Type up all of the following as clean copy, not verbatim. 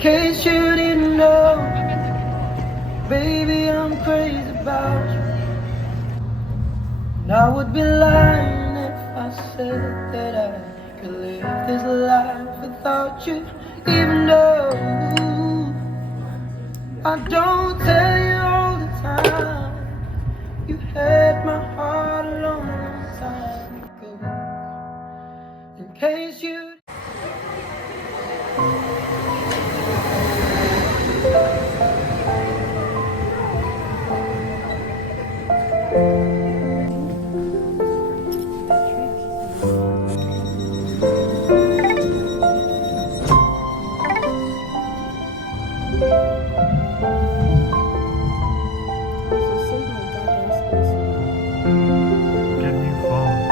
case you didn't know, baby, I'm crazy about you. And I would be lying if I said that I could live this life without you. Even though I don't tell you all the time, you had my heart a long time ago. In case you Get a new phone.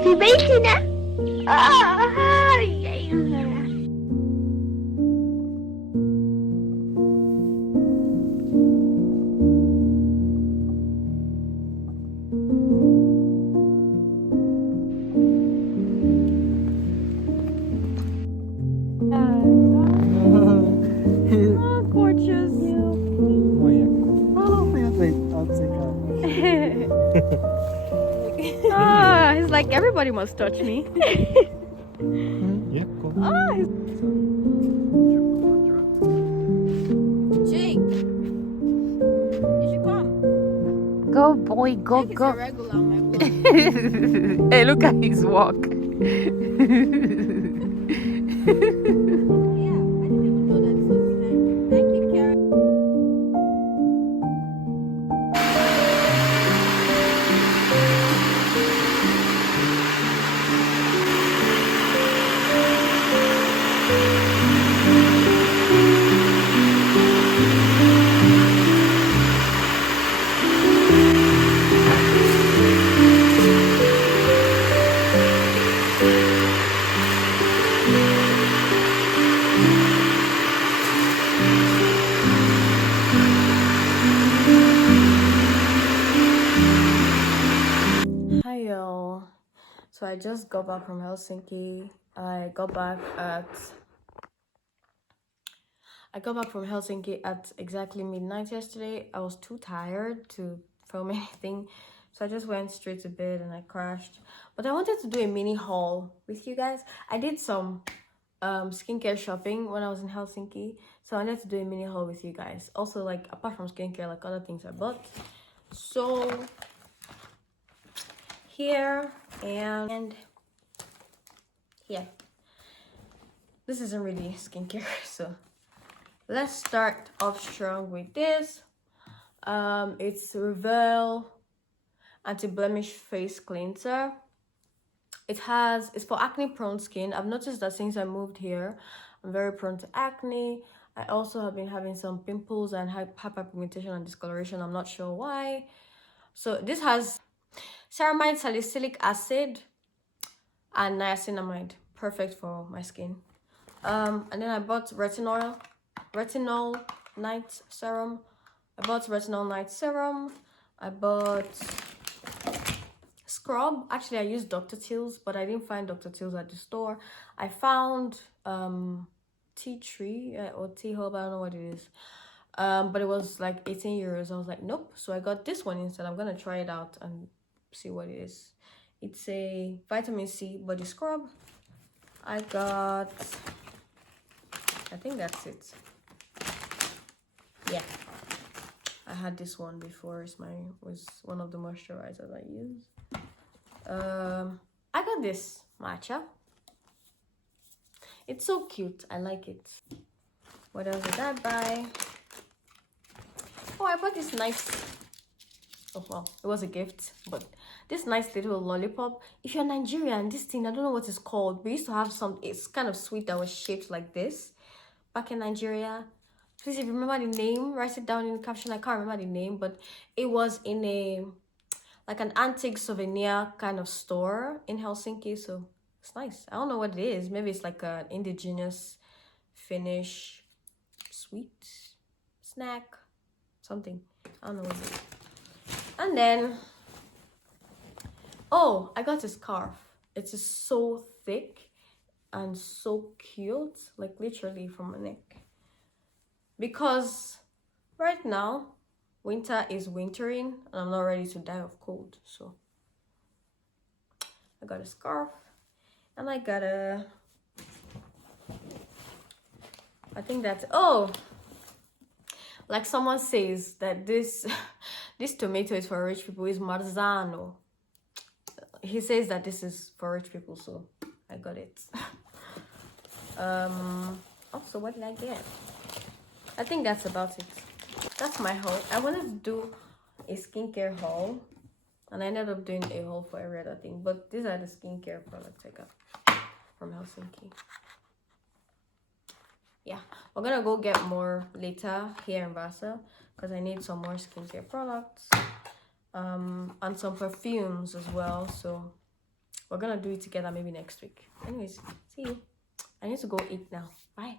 في بيتنا. يا gorgeous. He's like, everybody must touch me. Jake, you should come. Go boy, go, Jake go. is a regular on my vlog. Hey, look at his walk. Yeah, I didn't even know that this was behind you. Thank you, Karen. Hi y'all. So I just got back from Helsinki. I got back from Helsinki at exactly midnight yesterday. I was too tired to film anything, so I just went straight to bed and I crashed. But I wanted to do a mini haul with you guys. I did some skincare shopping when I was in Helsinki, so I wanted to do a mini haul with you guys. Also, like, apart from skincare, like other things I bought. So here and here. This isn't really skincare, so let's start off strong with this. It's Revel anti-blemish face cleanser. It's for acne prone skin. I've noticed that since I moved here, I'm very prone to acne. I also have been having some pimples and hyperpigmentation and discoloration. I'm not sure why. So this has ceramide, salicylic acid, and niacinamide. Perfect for my skin. And then I bought retinol night serum. I bought scrub. Actually, I used Dr. Teal's, but I didn't find Dr. Teal's at the store. I found tea tree or tea herb, I don't know what it is. But it was like 18 euros. I was like, nope. So I got this one instead. I'm gonna try it out and see what it is. It's a vitamin C body scrub. I think that's it. Yeah, I had this one before. Was one of the moisturizers I use. I got this matcha. It's so cute. I like it. What else did I buy? Oh, I bought this nice Oh well, it was a gift, but this nice little lollipop. If you're Nigerian, this thing, I don't know what it's called. We used to have some, it's kind of sweet that was shaped like this back in Nigeria. Please, if you remember the name, write it down in the caption. I can't remember the name, but it was in a like an antique souvenir kind of store in Helsinki. So it's nice. I don't know what it is. Maybe it's like an indigenous Finnish sweet snack, something. I don't know what it is. And then, oh, I got a scarf. It's just so thick and so cute, like literally from my neck. Because right now, winter is wintering and I'm not ready to die of cold. So I got a scarf and I got a, I think that's, oh, like someone says that this this tomato is for rich people, is marzano. He says that this is for rich people, so I got it. Also, what did I get? I think that's about it. That's my haul. I wanted to do a skincare haul and I ended up doing a haul for every other thing, but these are the skincare products I got from Helsinki. Yeah, we're gonna go get more later here in Vasa because I need some more skincare products and some perfumes as well. So we're gonna do it together maybe next week. Anyways, see you. I need to go eat now. Bye.